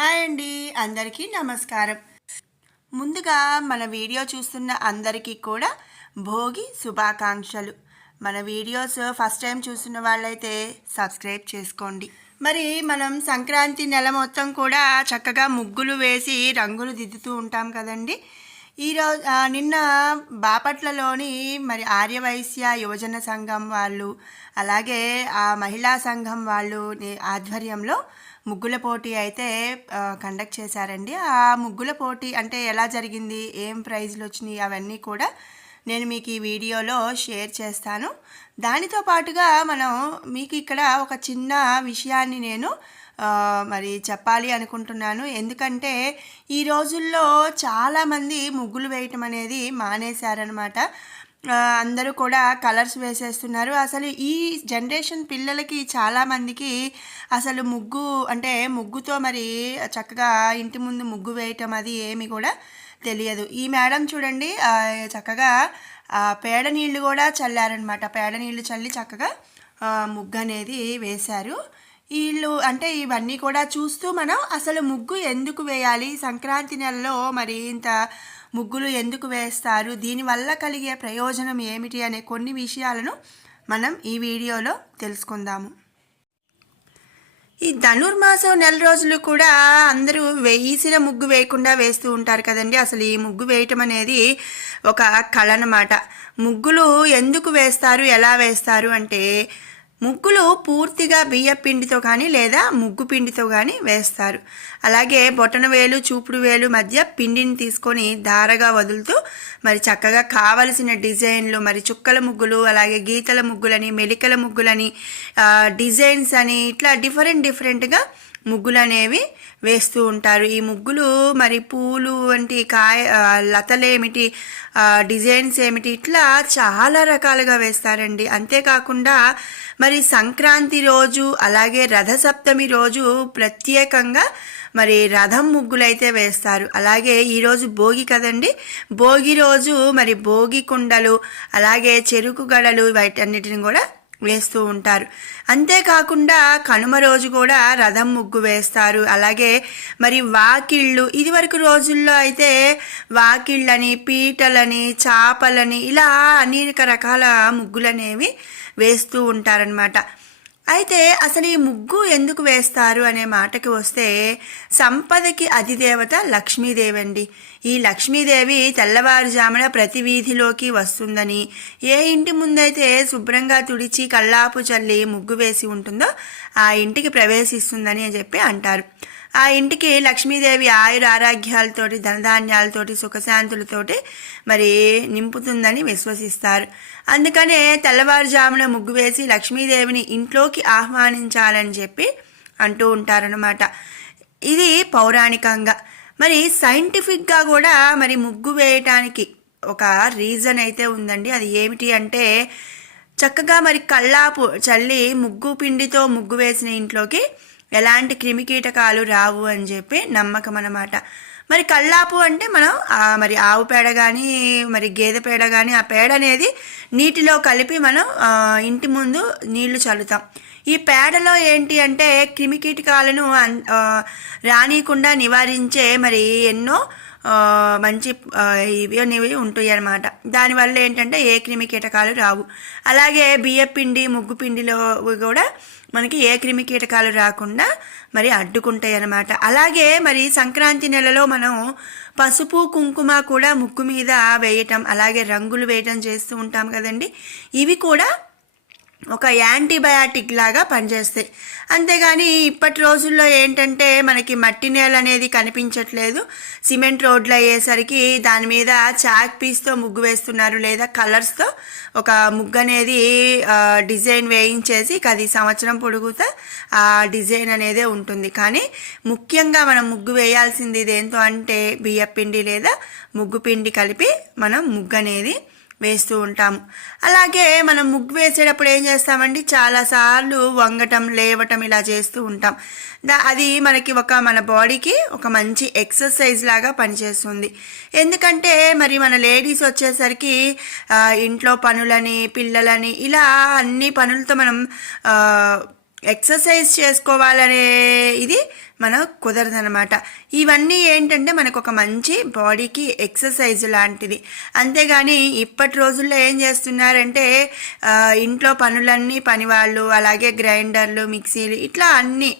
Hi అండి, అందరికీ నమస్కారం. ముందుగా మన వీడియో చూస్తున్న అందరికీ కూడా భోగి శుభాకాంక్షలు. మన వీడియోస్ ఫస్ట్ టైం చూస్తున్న వాళ్ళైతే సబ్స్క్రైబ్ చేసుకోండి. మరి మనం సంక్రాంతి నెల మొత్తం కూడా చక్కగా ముగ్గులు వేసి రంగులు దిద్దుతూ ఉంటాం కదండి. ఈరోజు నిన్న బాపట్లలోని మరి ఆర్యవైశ్య యువజన సంఘం వాళ్ళు, అలాగే ఆ మహిళా సంఘం వాళ్ళు ఆధ్వర్యంలో ముగ్గుల పోటీ అయితే కండక్ట్ చేశారండి. ఆ ముగ్గుల పోటీ అంటే ఎలా జరిగింది, ఏం ప్రైజ్లు వచ్చినాయి, అవన్నీ కూడా నేను మీకు ఈ వీడియోలో షేర్ చేస్తాను. దానితో పాటుగా మనం మీకు ఇక్కడ ఒక చిన్న విషయాన్ని నేను మరి చెప్పాలి అనుకుంటున్నాను. ఎందుకంటే ఈ రోజుల్లో చాలామంది ముగ్గులు వేయటం అనేది మానేశారనమాట. అందరూ కూడా కలర్స్ వేసేస్తున్నారు. అసలు ఈ జనరేషన్ పిల్లలకి చాలామందికి అసలు ముగ్గు అంటే ముగ్గుతో మరి చక్కగా ఇంటి ముందు ముగ్గు వేయటం అది ఏమి కూడా తెలియదు. ఈ మేడం చూడండి, చక్కగా పేడ నీళ్ళు కూడా చల్లారనమాట. పేడ నీళ్ళు చల్లి చక్కగా ముగ్గు అనేది వేశారు. వీళ్ళు అంటే ఇవన్నీ కూడా చూస్తూ మనం అసలు ముగ్గు ఎందుకు వేయాలి, సంక్రాంతి నెలలో మరి ఇంత ముగ్గులు ఎందుకు వేస్తారు, దీనివల్ల కలిగే ప్రయోజనం ఏమిటి అనే కొన్ని విషయాలను మనం ఈ వీడియోలో తెలుసుకుందాము. ఈ ధనుర్మాసం నెల రోజులు కూడా అందరూ వేసిన ముగ్గు వేయకుండా వేస్తూ ఉంటారు కదండి. అసలు ఈ ముగ్గు వేయటం అనేది ఒక కళ అన్నమాట. ముగ్గులు ఎందుకు వేస్తారు, ఎలా వేస్తారు అంటే ముగ్గులు పూర్తిగా బియ్య పిండితో కానీ లేదా ముగ్గు పిండితో కానీ వేస్తారు. అలాగే బొటన వేలు చూపుడు వేలు మధ్య పిండిని తీసుకొని ధారగా వదులుతూ మరి చక్కగా కావలసిన డిజైన్లు, మరి చుక్కల ముగ్గులు, అలాగే గీతల ముగ్గులని, మెలికల ముగ్గులని, డిజైన్స్ అని ఇట్లా డిఫరెంట్గా ముగ్గులు అనేవి వేస్తూ ఉంటారు. ఈ ముగ్గులు మరి పూలు వంటి లతలేమిటి, డిజైన్స్ ఏమిటి, ఇట్లా చాలా రకాలుగా వేస్తారండి. అంతేకాకుండా మరి సంక్రాంతి రోజు అలాగే రథసప్తమి రోజు ప్రత్యేకంగా మరి రథం ముగ్గులైతే వేస్తారు. అలాగే ఈరోజు భోగి కదండి, భోగి రోజు మరి భోగి కుండలు, అలాగే చెరుకు గడలు, వీటన్నిటిని కూడా వేస్తూ ఉంటారు. అంతేకాకుండా కనుమ రోజు కూడా రథం ముగ్గు వేస్తారు. అలాగే మరి వాకిళ్ళు, ఇదివరకు రోజుల్లో అయితే వాకిళ్ళని, పీటలని, చాపలని ఇలా అనేక రకాల ముగ్గులనేవి వేస్తూ ఉంటారనమాట. అయితే అసలు ఈ ముగ్గు ఎందుకు వేస్తారు అనే మాటకి వస్తే సంపదకి అధిదేవత లక్ష్మీదేవి అండి. ఈ లక్ష్మీదేవి తెల్లవారుజామున ప్రతి వీధిలోకి వస్తుందని, ఏ ఇంటి ముందైతే శుభ్రంగా తుడిచి కల్లాపు చల్లి ముగ్గు వేసి ఉంటుందో ఆ ఇంటికి ప్రవేశిస్తుందని చెప్పి అంటారు. ఆ ఇంటికి లక్ష్మీదేవి ఆయుర ఆరోగ్యాలతోటి, ధనధాన్యాలతోటి, సుఖశాంతులతోటి మరి నింపుతుందని విశ్వసిస్తారు. అందుకనే తెల్లవారుజామున ముగ్గు వేసి లక్ష్మీదేవిని ఇంట్లోకి ఆహ్వానించాలని చెప్పి అంటూ ఉంటారనమాట. ఇది పౌరాణికంగా. మరి సైంటిఫిక్గా కూడా మరి ముగ్గు వేయటానికి ఒక రీజన్ అయితే ఉందండి. అది ఏమిటి అంటే చక్కగా మరి కల్లాపు చల్లి ముగ్గు పిండితో ముగ్గు వేసిన ఇంట్లోకి ఎలాంటి క్రిమికీటకాలు రావు అని చెప్పి నమ్మకం అన్నమాట. మరి కల్లాపు అంటే మనం మరి ఆవు పేడ కానీ మరి గేదె పేడ కానీ ఆ పేడ అనేది నీటిలో కలిపి మనం ఇంటి ముందు నీళ్లు చల్లుతాం. ఈ పేడలో ఏంటి అంటే క్రిమికీటకాలను రానియకుండా నివారించే మరి ఎన్నో మంచి ఇవి ఉంటాయి అన్నమాట. దానివల్ల ఏంటంటే ఏ క్రిమి కీటకాలు రావు. అలాగే బియ్యపిండి, ముగ్గు పిండిలో కూడా మనకి ఏ క్రిమి కీటకాలు రాకుండా మరి అడ్డుకుంటాయి అన్నమాట. అలాగే మరి సంక్రాంతి నెలలో మనం పసుపు కుంకుమ కూడా ముగ్గు మీద వేయటం, అలాగే రంగులు వేయటం చేస్తూ ఉంటాం కదండి. ఇవి కూడా ఒక యాంటీబయాటిక్ లాగా పనిచేస్తాయి. అంతేగాని ఇప్పటి రోజుల్లో ఏంటంటే మనకి మట్టి నేల అనేది కనిపించట్లేదు. సిమెంట్ రోడ్లు అయ్యేసరికి దాని మీద చాక్ పీస్తో ముగ్గు వేస్తున్నారు, లేదా కలర్స్తో ఒక ముగ్గు అనేది డిజైన్ వేయించేసి అది సంవత్సరం పొడుగుతా ఆ డిజైన్ అనేదే ఉంటుంది. కానీ ముఖ్యంగా మనం ముగ్గు వేయాల్సింది దేంతో అంటే బియ్యపిండి లేదా ముగ్గు పిండి కలిపి మనం ముగ్గు అనేది వేస్తూ ఉంటాము. అలాగే మనం ముగ్గు వేసేటప్పుడు ఏం చేస్తామండి, చాలాసార్లు వంగటం, లేవటం ఇలా చేస్తూ ఉంటాం. అది మనకి మన బాడీకి ఒక మంచి ఎక్సర్సైజ్ లాగా పనిచేస్తుంది. ఎందుకంటే మరి మన లేడీస్ వచ్చేసరికి ఇంట్లో పనులని, పిల్లలని ఇలా అన్ని పనులతో మనం ఎక్సర్సైజ్ చేసుకోవాలనే ఇది మనకు కుదరదనమాట. ఇవన్నీ ఏంటంటే మనకు ఒక మంచి బాడీకి ఎక్సర్సైజ్ లాంటిది. అంతేగాని ఇప్పటి రోజుల్లో ఏం చేస్తున్నారంటే ఇంట్లో పనులన్నీ పనివాళ్ళు, అలాగే గ్రైండర్లు, మిక్సీలు ఇట్లా అన్నీ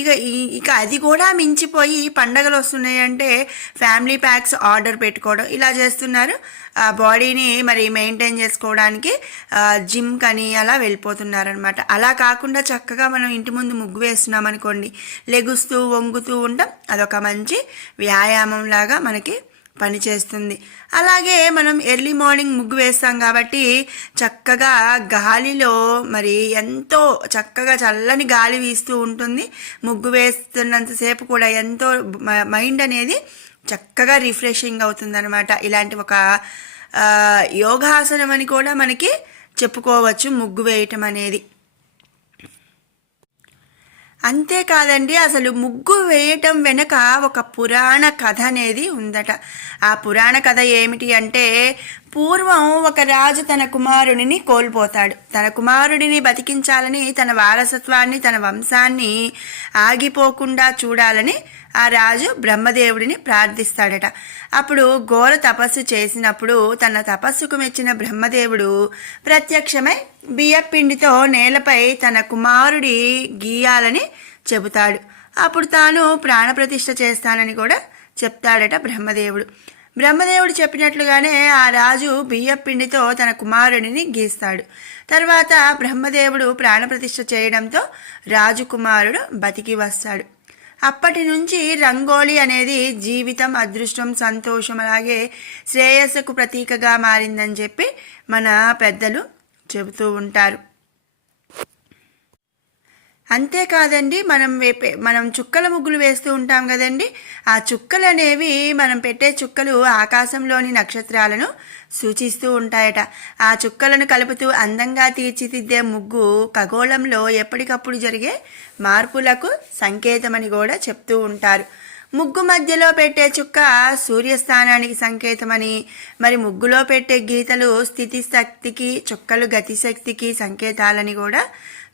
ఇక అది కూడా మించిపోయి పండగలు వస్తున్నాయంటే ఫ్యామిలీ ప్యాక్స్ ఆర్డర్ పెట్టుకోవడం ఇలా చేస్తున్నారు. ఆ బాడీని మరి మెయింటైన్ చేసుకోవడానికి జిమ్ కని అలా వెళ్ళిపోతున్నారనమాట. అలా కాకుండా చక్కగా మనం ఇంటి ముందు ముగ్గు వేస్తున్నాం అనుకోండి, లెగుస్తూ వంగుతూ ఉంటాం, అదొక మంచి వ్యాయామం లాగా మనకి పనిచేస్తుంది. అలాగే మనం ఎర్లీ మార్నింగ్ ముగ్గు వేస్తాం కాబట్టి చక్కగా గాలిలో మరి ఎంతో చక్కగా చల్లని గాలి వీస్తూ ఉంటుంది. ముగ్గు వేస్తున్నంతసేపు కూడా ఎంతో మైండ్ అనేది చక్కగా రిఫ్రెషింగ్ అవుతుందన్నమాట. ఇలాంటి ఒక యోగాసనం అని కూడా మనకి చెప్పుకోవచ్చు ముగ్గు వేయటం అనేది. అంతేకాదండి, అసలు ముగ్గు వేయటం వెనక ఒక పురాణ కథ అనేది ఉందట. ఆ పురాణ కథ ఏమిటి అంటే, పూర్వం ఒక రాజు తన కుమారుడిని కోల్పోతాడు. తన కుమారుడిని బతికించాలని, తన వారసత్వాన్ని, తన వంశాన్ని ఆగిపోకుండా చూడాలని ఆ రాజు బ్రహ్మదేవుడిని ప్రార్థిస్తాడట. అప్పుడు ఘోర తపస్సు చేసినప్పుడు తన తపస్సుకు మెచ్చిన బ్రహ్మదేవుడు ప్రత్యక్షమై బియ్యపిండితో నేలపై తన కుమారుడి గీయాలని చెబుతాడు. అప్పుడు తాను ప్రాణప్రతిష్ఠ చేస్తానని కూడా చెప్తాడట బ్రహ్మదేవుడు. బ్రహ్మదేవుడు చెప్పినట్లుగానే ఆ రాజు బియ్యపిండితో తన కుమారుడిని గీస్తాడు. తర్వాత బ్రహ్మదేవుడు ప్రాణప్రతిష్ఠ చేయడంతో రాజకుమారుడు బతికి వస్తాడు. అప్పటి నుంచి రంగోలి అనేది జీవితం, అదృష్టం, సంతోషం అలాగే శ్రేయస్సుకు ప్రతీకగా మారిందని చెప్పి మన పెద్దలు చెబుతూ ఉంటారు. అంతేకాదండి, మనం చుక్కల ముగ్గులు వేస్తూ ఉంటాం కదండి. ఆ చుక్కలు అనేవి మనం పెట్టే చుక్కలు ఆకాశంలోని నక్షత్రాలను సూచిస్తూ ఉంటాయట. ఆ చుక్కలను కలుపుతూ అందంగా తీర్చిదిద్దే ముగ్గు ఖగోళంలో ఎప్పటికప్పుడు జరిగే మార్పులకు సంకేతమని కూడా చెప్తూ ఉంటారు. ముగ్గు మధ్యలో పెట్టే చుక్క సూర్యస్థానానికి సంకేతమని, మరి ముగ్గులో పెట్టే గీతలు స్థితి శక్తికి, చుక్కలు గతిశక్తికి సంకేతాలని కూడా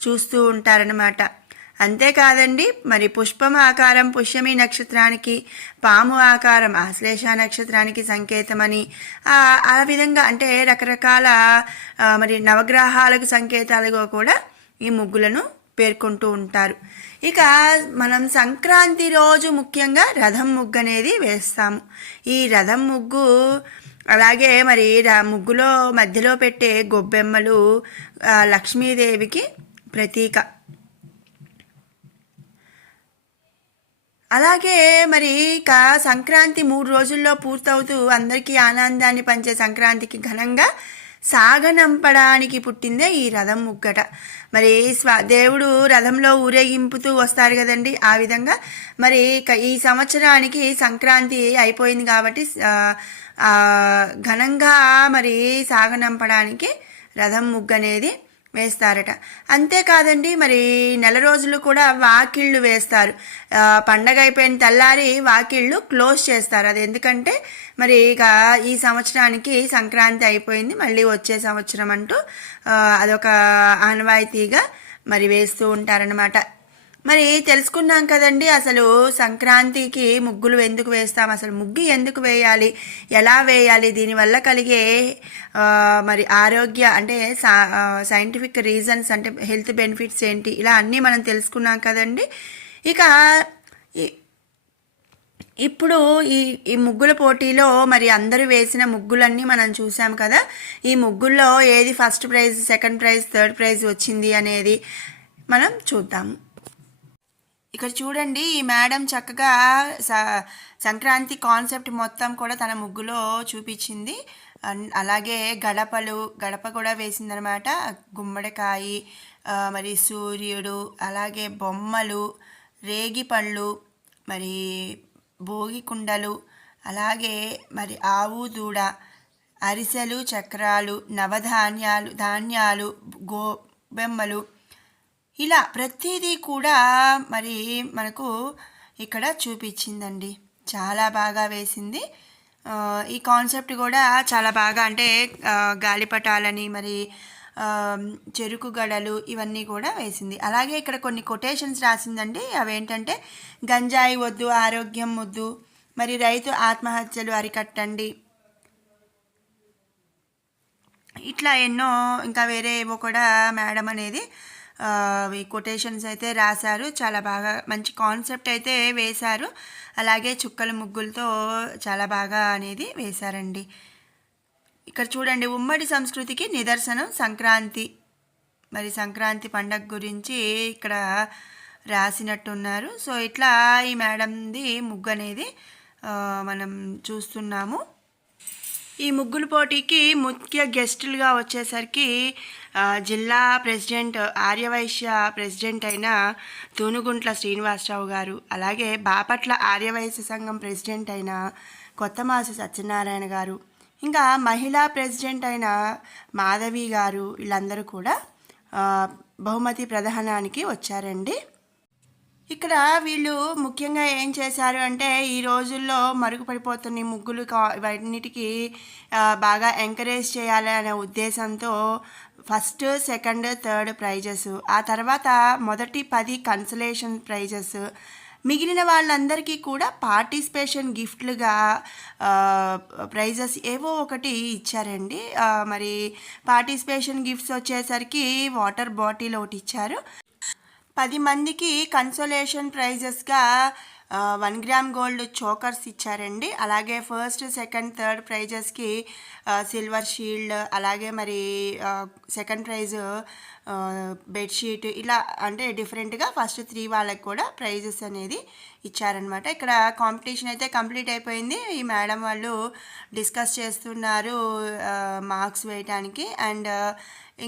చూస్తూ ఉంటారనమాట. అంతేకాదండి, మరి పుష్పం ఆకారం పుష్యమి నక్షత్రానికి, పాము ఆకారం ఆశ్లేష నక్షత్రానికి సంకేతమని, ఆ విధంగా అంటే రకరకాల మరి నవగ్రహాలకు సంకేతాలుగా కూడా ఈ ముగ్గులను పేర్కొంటూ ఉంటారు. ఇక మనం సంక్రాంతి రోజు ముఖ్యంగా రథం ముగ్గు అనేది వేస్తాము. ఈ రథం ముగ్గు అలాగే మరి ముగ్గులో మధ్యలో పెట్టే గొబ్బెమ్మలు లక్ష్మీదేవికి ప్రతీక. అలాగే మరి ఇక సంక్రాంతి 3 రోజుల్లో పూర్తవుతూ అందరికీ ఆనందాన్ని పంచే సంక్రాంతికి ఘనంగా సాగనంపడానికి పుట్టిందే ఈ రథం ముగ్గట. మరి దేవుడు రథంలో ఊరేగింపుతూ వస్తారు కదండి. ఆ విధంగా మరి ఈ సంవత్సరానికి సంక్రాంతి అయిపోయింది కాబట్టి ఘనంగా మరి సాగనంపడానికి రథం ముగ్గు అనేది వేస్తారట. అంతేకాదండి, మరి నెల రోజులు కూడా వాకిళ్ళు వేస్తారు. పండగ అయిపోయిన తెల్లారి వాకిళ్ళు క్లోజ్ చేస్తారు. అది ఎందుకంటే మరి ఇక ఈ సంవత్సరానికి సంక్రాంతి అయిపోయింది, మళ్ళీ వచ్చే సంవత్సరం అంటూ అదొక ఆనవాయితీగా మరి వేస్తూ ఉంటారనమాట. మరి తెలుసుకున్నాం కదండి, అసలు సంక్రాంతికి ముగ్గులు ఎందుకు వేస్తాం, అసలు ముగ్గు ఎందుకు వేయాలి, ఎలా వేయాలి, దీనివల్ల కలిగే మరి ఆరోగ్య అంటే సైంటిఫిక్ రీజన్స్ అంటే హెల్త్ బెనిఫిట్స్ ఏంటి, ఇలా అన్నీ మనం తెలుసుకున్నాం కదండి. ఇక ఇప్పుడు ఈ ముగ్గుల పోటీలో మరి అందరూ వేసిన ముగ్గులన్నీ మనం చూసాం కదా. ఈ ముగ్గుల్లో ఏది first prize, second prize, third prize వచ్చింది అనేది మనం చూద్దాము. ఇక్కడ చూడండి, ఈ మేడం చక్కగా సంక్రాంతి కాన్సెప్ట్ మొత్తం కూడా తన ముగ్గులో చూపించింది. అలాగే గడప కూడా వేసిందనమాట. గుమ్మడికాయ, మరి సూర్యుడు, అలాగే బొమ్మలు, రేగిపళ్ళు, మరి భోగి కుండలు, అలాగే మరి ఆవు దూడ, అరిసెలు, చక్రాలు, ధాన్యాలు, గోబెమ్మలు, ఇలా ప్రతిదీ కూడా మరి మనకు ఇక్కడ చూపించిందండి. చాలా బాగా వేసింది. ఈ కాన్సెప్ట్ కూడా చాలా బాగా అంటే గాలిపటాలని మరి చెరుకు గడలు ఇవన్నీ కూడా వేసింది. అలాగే ఇక్కడ కొన్ని కొటేషన్స్ రాసిందండి. అవేంటంటే గంజాయి వద్దు ఆరోగ్యం ముద్దు, మరి రైతు ఆత్మహత్యలు అరికట్టండి, ఇట్లా ఎన్నో ఇంకా వేరే ఏవో కూడా మేడం అనేది కొటేషన్స్ అయితే రాశారు. చాలా బాగా మంచి కాన్సెప్ట్ అయితే వేశారు. అలాగే చుక్కల ముగ్గులతో చాలా బాగా అనేది వేశారండి. ఇక్కడ చూడండి, ఉమ్మడి సంస్కృతికి నిదర్శనం సంక్రాంతి. మరి సంక్రాంతి పండగ గురించి ఇక్కడ రాసినట్టున్నారు. సో ఇట్లా ఈ మేడంది ముగ్గు అనేది మనం చూస్తున్నాము. ఈ ముగ్గుల పోటీకి ముఖ్య గెస్టులుగా వచ్చేసరికి జిల్లా ప్రెసిడెంట్ ఆర్యవైశ్య ప్రెసిడెంట్ అయిన తూనుగుంట్ల శ్రీనివాసరావు గారు, అలాగే బాపట్ల ఆర్యవైశ్య సంఘం ప్రెసిడెంట్ అయిన కొత్తమాసు సత్యనారాయణ గారు, ఇంకా మహిళా ప్రెసిడెంట్ అయిన మాధవి గారు, వీళ్ళందరూ కూడా బహుమతి ప్రదానానికి వచ్చారండి. ఇక్కడ వీళ్ళు ముఖ్యంగా ఏం చేశారు అంటే, ఈ రోజుల్లో మరుగుపడిపోతున్న ముగ్గులు వాటిన్నిటికీ బాగా ఎంకరేజ్ చేయాలి అనే ఉద్దేశంతో ఫస్ట్, సెకండ్, థర్డ్ ప్రైజెస్, ఆ తర్వాత మొదటి 10 కన్సలేషన్ ప్రైజెస్, మిగిలిన వాళ్ళందరికీ కూడా పార్టిసిపేషన్ గిఫ్ట్లుగా ప్రైజెస్ ఏవో ఒకటి ఇచ్చారండి. మరి పార్టిసిపేషన్ గిఫ్ట్స్ వచ్చేసరికి వాటర్ బాటిల్ ఒకటి ఇచ్చారు. 10 మందికి కన్సోలేషన్ ప్రైజెస్గా 1 గ్రామ్ గోల్డ్ చోకర్స్ ఇచ్చారండి. అలాగే ఫస్ట్, సెకండ్, థర్డ్ ప్రైజెస్కి సిల్వర్ షీల్డ్, అలాగే మరి సెకండ్ ప్రైజ్ బెడ్షీట్, ఇలా అంటే డిఫరెంట్గా ఫస్ట్ 3 వాళ్ళకి కూడా ప్రైజెస్ అనేది ఇచ్చారనమాట. ఇక్కడ కాంపిటీషన్ అయితే కంప్లీట్ అయిపోయింది. ఈ మేడం వాళ్ళు డిస్కస్ చేస్తున్నారు మార్క్స్ వేయటానికి. అండ్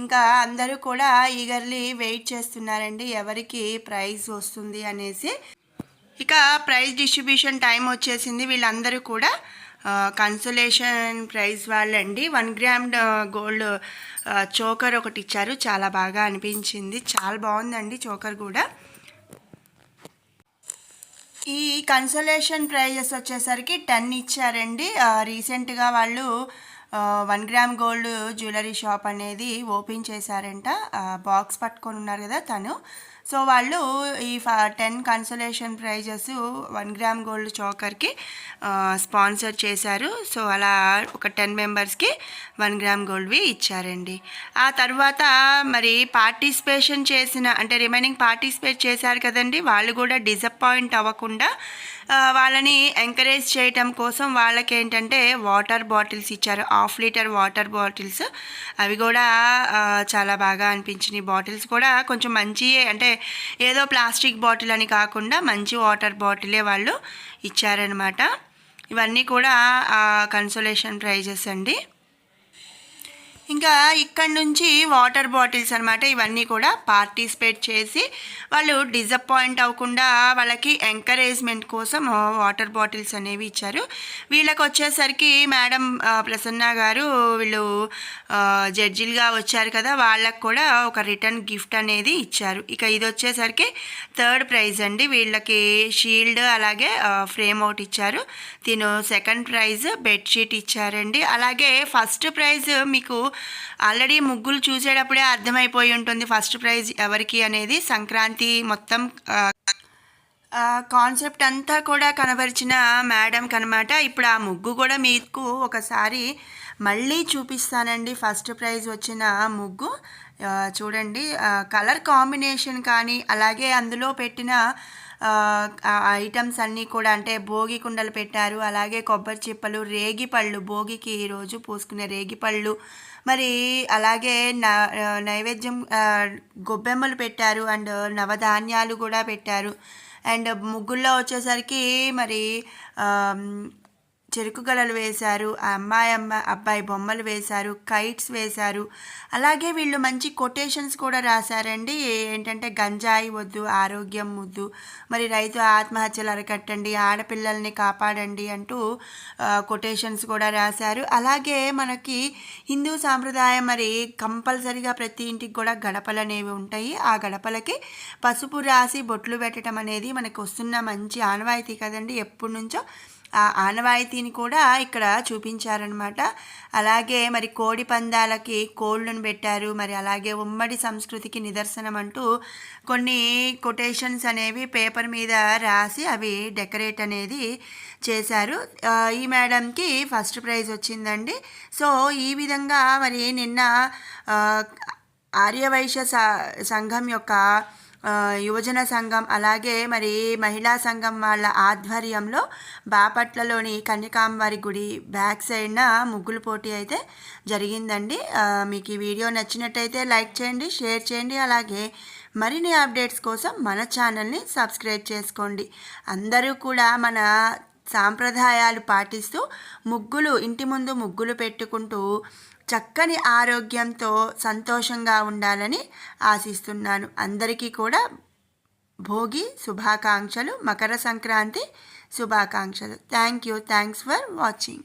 ఇంకా అందరూ కూడా ఈగర్లీ వెయిట్ చేస్తున్నారండి ఎవరికి ప్రైజ్ వస్తుంది అనేసి. ఇక ప్రైజ్ డిస్ట్రిబ్యూషన్ టైం వచ్చేసింది. వీళ్ళందరూ కూడా కన్సోలేషన్ ప్రైజ్ వాళ్ళండి. 1 గ్రామ్ గోల్డ్ చోకర్ ఒకటి ఇచ్చారు. చాలా బాగా అనిపించింది, చాలా బాగుందండి చోకర్ కూడా. ఈ కన్సోలేషన్ ప్రైజెస్ వచ్చేసరికి 10 ఇచ్చారండి. రీసెంట్గా వాళ్ళు 1 గ్రామ్ గోల్డ్ జ్యువెలరీ షాప్ అనేది ఓపెన్ చేశారంట. బాక్స్ పట్టుకొని ఉన్నారు కదా తను. సో వాళ్ళు ఈ 10 కన్సోలేషన్ ప్రైజెస్ 1 గ్రామ్ గోల్డ్ చోకర్కి స్పాన్సర్ చేశారు. సో అలా ఒక 10 మెంబర్స్కి 1 గ్రామ్ గోల్డ్వి ఇచ్చారండి. ఆ తర్వాత మరి పార్టిసిపేషన్ చేసిన అంటే రిమైనింగ్ పార్టిసిపేట్ చేశారు కదండి, వాళ్ళు కూడా డిసప్పాయింట్ అవ్వకుండా వాళ్ళని ఎంకరేజ్ చేయటం కోసం వాళ్ళకి ఏంటంటే వాటర్ బాటిల్స్ ఇచ్చారు. 1/2 లీటర్ వాటర్ బాటిల్స్. అవి కూడా చాలా బాగా అనిపించినాయి. బాటిల్స్ కూడా కొంచెం మంచియే, అంటే ఏదో ప్లాస్టిక్ బాటిల్ అని కాకుండా మంచి వాటర్ బాటిలే వాళ్ళు ఇచ్చారనమాట. ఇవన్నీ కూడా కన్సోలేషన్ ప్రైజెస్ అండి. ఇంకా ఇక్కడ నుంచి వాటర్ బాటిల్స్ అనమాట. ఇవన్నీ కూడా పార్టిసిపేట్ చేసి వాళ్ళు డిసప్పాయింట్ అవ్వకుండా వాళ్ళకి ఎంకరేజ్మెంట్ కోసం వాటర్ బాటిల్స్ అనేవి ఇచ్చారు. వీళ్ళకి వచ్చేసరికి మేడం ప్రసన్న గారు వీళ్ళు జడ్జిలుగా వచ్చారు కదా, వాళ్ళకు కూడా ఒక రిటర్న్ గిఫ్ట్ అనేది ఇచ్చారు. ఇక ఇది వచ్చేసరికి థర్డ్ ప్రైజ్ అండి. వీళ్ళకి షీల్డ్ అలాగే ఫ్రేమ్ అవుట్ ఇచ్చారు. తిను సెకండ్ ప్రైజ్ బెడ్షీట్ ఇచ్చారండి. అలాగే ఫస్ట్ ప్రైజ్ మీకు ఆల్రెడీ ముగ్గులు చూసేటప్పుడే అర్థమైపోయి ఉంటుంది ఫస్ట్ ప్రైజ్ ఎవరికి అనేది. సంక్రాంతి మొత్తం కాన్సెప్ట్ అంతా కూడా కనబరిచిన మేడంకి అనమాట. ఇప్పుడు ఆ ముగ్గు కూడా మీకు ఒకసారి మళ్ళీ చూపిస్తానండి. ఫస్ట్ ప్రైజ్ వచ్చిన ముగ్గు చూడండి. కలర్ కాంబినేషన్ కానీ అలాగే అందులో పెట్టిన ఐటమ్స్ అన్నీ కూడా, అంటే భోగి కుండలు పెట్టారు, అలాగే కొబ్బరి చిప్పలు, రేగిపళ్ళు, భోగికి ఈరోజు పూసుకునే రేగిపళ్ళు, మరి అలాగే నైవేద్యం గొబ్బెమ్మలు పెట్టారు అండ్ నవధాన్యాలు కూడా పెట్టారు. అండ్ ముగ్గుల్లో వచ్చేసరికి మరి చెరుకు గలలు వేశారు, అబ్బాయి బొమ్మలు వేశారు, కైట్స్ వేశారు. అలాగే వీళ్ళు మంచి కొటేషన్స్ కూడా రాశారండి. ఏంటంటే గంజాయి వద్దు ఆరోగ్యం ముద్దు, మరి రైతు ఆత్మహత్యలు అరికట్టండి, ఆడపిల్లల్ని కాపాడండి అంటూ కొటేషన్స్ కూడా రాశారు. అలాగే మనకి హిందూ సాంప్రదాయం మరి కంపల్సరీగా ప్రతి ఇంటికి కూడా గడపలు అనేవి ఉంటాయి. ఆ గడపలకి పసుపు రాసి బొట్లు పెట్టడం అనేది మనకు వస్తున్న మంచి ఆనవాయితీ కదండి ఎప్పటి నుంచో. ఆ ఆనవాయితీని కూడా ఇక్కడ చూపించారనమాట. అలాగే మరి కోడి పందాలకి కోళ్ళను పెట్టారు. మరి అలాగే ఉమ్మడి సంస్కృతికి నిదర్శనం అంటూ కొన్ని కొటేషన్స్ అనేవి పేపర్ మీద రాసి అవి డెకరేట్ అనేది చేశారు. ఈ మేడంకి ఫస్ట్ ప్రైజ్ వచ్చిందండి. సో ఈ విధంగా మరి నిన్న ఆర్యవైశ్య సంఘం యొక్క యువజన సంఘం అలాగే మరి మహిళా సంఘం వాళ్ళ ఆధ్వర్యంలో బాపట్లలోని కన్యకాంబారి గుడి బ్యాక్ సైడ్న ముగ్గులు పోటీ అయితే జరిగిందండి. మీకు ఈ వీడియో నచ్చినట్టయితే లైక్ చేయండి, షేర్ చేయండి. అలాగే మరిన్ని అప్డేట్స్ కోసం మన ఛానల్ని సబ్స్క్రైబ్ చేసుకోండి. అందరూ కూడా మన సాంప్రదాయాలు పాటిస్తూ ముగ్గులు ఇంటి ముందు ముగ్గులు పెట్టుకుంటూ చక్కని ఆరోగ్యంతో సంతోషంగా ఉండాలని ఆశిస్తున్నాను. అందరికీ కూడా భోగి శుభాకాంక్షలు, మకర సంక్రాంతి శుభాకాంక్షలు. Thanks for watching.